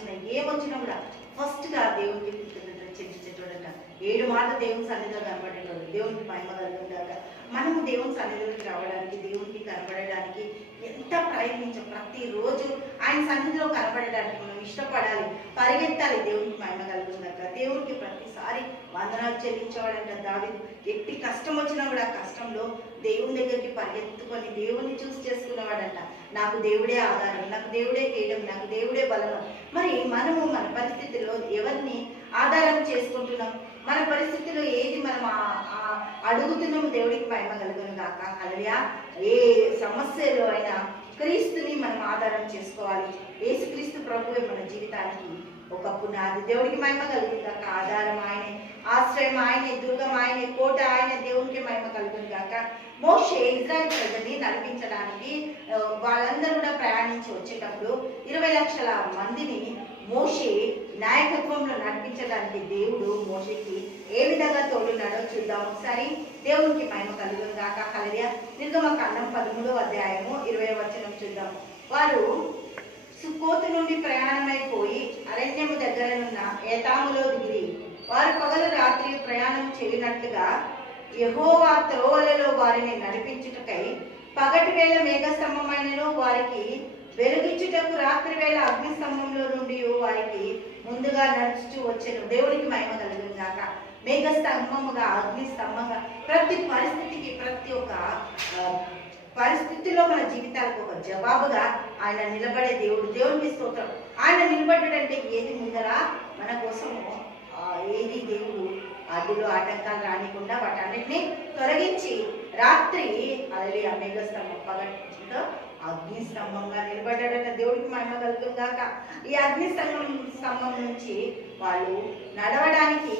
వచ్చినా ఏమొచ్చినా కూడా ఫస్ట్గా దేవునికి కృతజ్ఞతలు చెల్లించేటోడట ఏడు మాటలు దేవుని సన్నిధిలో కనబడేటోడు. దేవునికి మహిమ కలుగుందాక మనము దేవుని సన్నిధిలోకి రావడానికి దేవునికి కనబడడానికి ఎంత ప్రయత్నించాం. ప్రతిరోజు ఆయన సన్నిధిలో కనబడడానికి మనం ఇష్టపడాలి పరిగెత్తాలి దేవునికి మహిమ కలుగుందాక దేవునికి ప్రతిసారి వందనాలు చెల్లించేవాడంట దావి ఎట్టి కష్టం వచ్చినా కూడా కష్టంలో దేవుని దగ్గరికి పరిగెత్తుకొని దేవుని చూసి చేసుకునేవాడంట. నాకు దేవుడే ఆధారం నాకు దేవుడే కేయడం నాకు దేవుడే బలం మరి మనము మన పరిస్థితిలో ఎవరిని ఆధారం చేసుకుంటున్నాం? మన పరిస్థితిలో ఏది మనం అడుగుతున్నాము దేవుడికి మహిమ కలుగును కాక అలయా ఏ సమస్యలో అయినా క్రీస్తుని మనం ఆధారం చేసుకోవాలి. ఏసుక్రీస్తు ప్రభువే మన జీవితానికి ఒక పునాది. దేవుడికి మహిమ కలుగును కాక ఆధారం ఆయనే ఆశ్రయం ఆయనే దుర్గం ఆయనే కోట ఆయన దేవునికి మహిమ కలుగును కాక మోషే ఇజ్రాయల్ ప్రజల్ని నడిపించడానికి వాళ్ళందరూ కూడా ప్రయాణించి వచ్చేటప్పుడు ఇరవై లక్షల మందిని మోషే నాయకత్వంలో నడిపించడానికి దేవుడు మోషేకి ఏ విధంగా తోడున్నాడో చూద్దాం ఒకసారి దేవునికి మహిమ కలుగును గాక. హలయ నిర్గమకాండం పదమూడవ అధ్యాయము ఇరవై వచనం చూద్దాం. వారు సుక్కోతు నుండి ప్రయాణమైపోయి అరణ్యము దగ్గరనున్న ఏతాములో దిగిరి వారు పగలు రాత్రి ప్రయాణం చేయనట్లుగా యహోవా త్రోవలలో వారిని నడిపించుటకై పగటి వేళ మేఘస్తంభమైనను వారికి వెలుగిచ్చుటకు రాత్రి వేళ అగ్నిస్తంభంలో నుండి వారికి ముందుగా నడుచుచూ వచ్చాను. దేవునికి మహిమ మేఘ స్తంభముగా అగ్ని స్తంభంగా ప్రతి పరిస్థితికి ప్రతి ఒక్క పరిస్థితిలో మన జీవితాలకు ఒక జవాబుగా ఆయన నిలబడే దేవుడు దేవుడికి స్తోత్రం. ఆయన నిలబడ్డాడంటే ఏది ముందరా? మన కోసము ఏది దేవుడు అడ్డులు ఆటంకాలు రానికుండా వాటన్నిటిని తొలగించి రాత్రి అదే ఆ మేఘస్తంభం పగటితో అగ్ని స్తంభంగా నిలబడ్డాడట. దేవుడికి మహిమ కలుగుతుంది కాక ఈ అగ్ని స్తంభం స్తంభం నుంచి వాళ్ళు నడవడానికి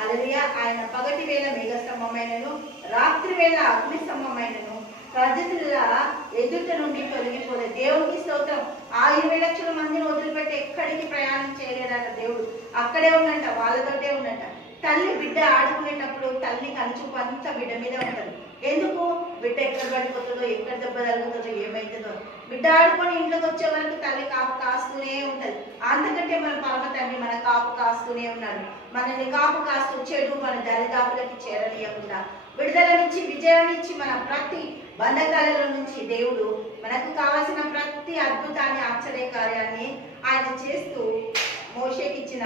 అలలియ ఆయన పగటి వేళ మేఘస్తంభమైనను రాత్రి వేళ అగ్ని స్తంభమైనను ప్రజల ఎదుట నుండి తొలగిపోలే. దేవుడికి స్తోత్రం. ఆ ఇరవై లక్షల మందిని వదిలిపెట్టి ఎక్కడికి ప్రయాణం చేయలేదట దేవుడు. అక్కడే ఉన్నంట వాళ్ళతోటే ఉన్నంట తల్లి బిడ్డ ఆడుకునేటప్పుడు తల్లి కనుచూపు అంతా బిడ్డ మీద ఉంటుంది. ఎందుకు? బిడ్డ ఎక్కడ పడిపోతుందో ఎక్కడ దెబ్బ తగ్గుతుందో ఏమవుతుందో బిడ్డ ఆడుకొని ఇంట్లోకి వచ్చే వరకు తల్లి కాపు కాస్తూనే ఉంటది. అందుకంటే మన పరమ తండ్రి మన కాపు కాస్తూనే ఉన్నాడు. మనల్ని కాపు కాస్తూ చెడు మన దరిదాపులకి చేరనీయకుండా. విడుదలనిచ్చి విజయాన్నిచ్చి మన ప్రతి బంధకాలలో నుంచి దేవుడు మనకు కావలసిన ప్రతి అద్భుతాన్ని ఆశ్చర్య కార్యాన్ని ఆయన చేస్తూ మోషేకిచ్చిన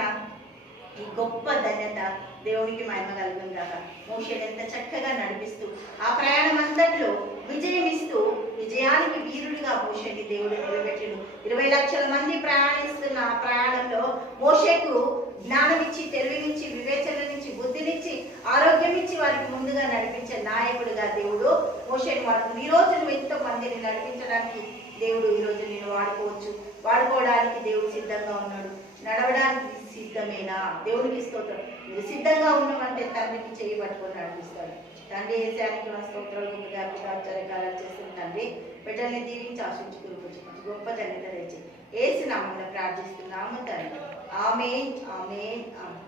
ఈ గొప్ప ధన్యత దేవునికి మహిమ కలుగును కాక మోషేని ఎంత చక్కగా నడిపిస్తూ ఆ ప్రయాణం అంతట్లో విజయం ఇస్తూ విజయానికి వీరుడిగా మోషేని దేవుడు నిలబెట్టిను ఇరవై లక్షల మంది ప్రయాణిస్తున్న ఆ ప్రయాణంలో మోషేకు జ్ఞానం ఇచ్చి తెలివినిచ్చి వివేచననిచ్చి బుద్ధినిచ్చి ఆరోగ్యం ఇచ్చి వారికి ముందుగా నడిపించే నాయకుడిగా దేవుడు మోషేని వాడుతుంది ఈ రోజు నువ్వు ఎంతో మందిని నడిపించడానికి దేవుడు ఈ రోజు నేను వాడుకోవచ్చు. వాడుకోవడానికి దేవుడు సిద్ధంగా ఉన్నాడు. నడవడానికి సిద్ధమేనా? దేవునికి స్తోత్రం. నువ్వు సిద్ధంగా ఉన్నామంటే తండ్రికి చేయి పట్టుకొని నడిపిస్తాడు. తండ్రి ఏసానికి మన స్తోత్రాలు గొప్పగా ఆశ్చర్యకాలు చేస్తున్న తండ్రి బిడ్డల్ని దీవించి ఆశించి ఆశించుకుని గొప్ప తండ్రి తెచ్చి ఏసు నామంలో ప్రార్థిస్తున్నాము తండ్రి. ఆమె ఆమె ఆమె